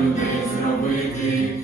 людей зробити.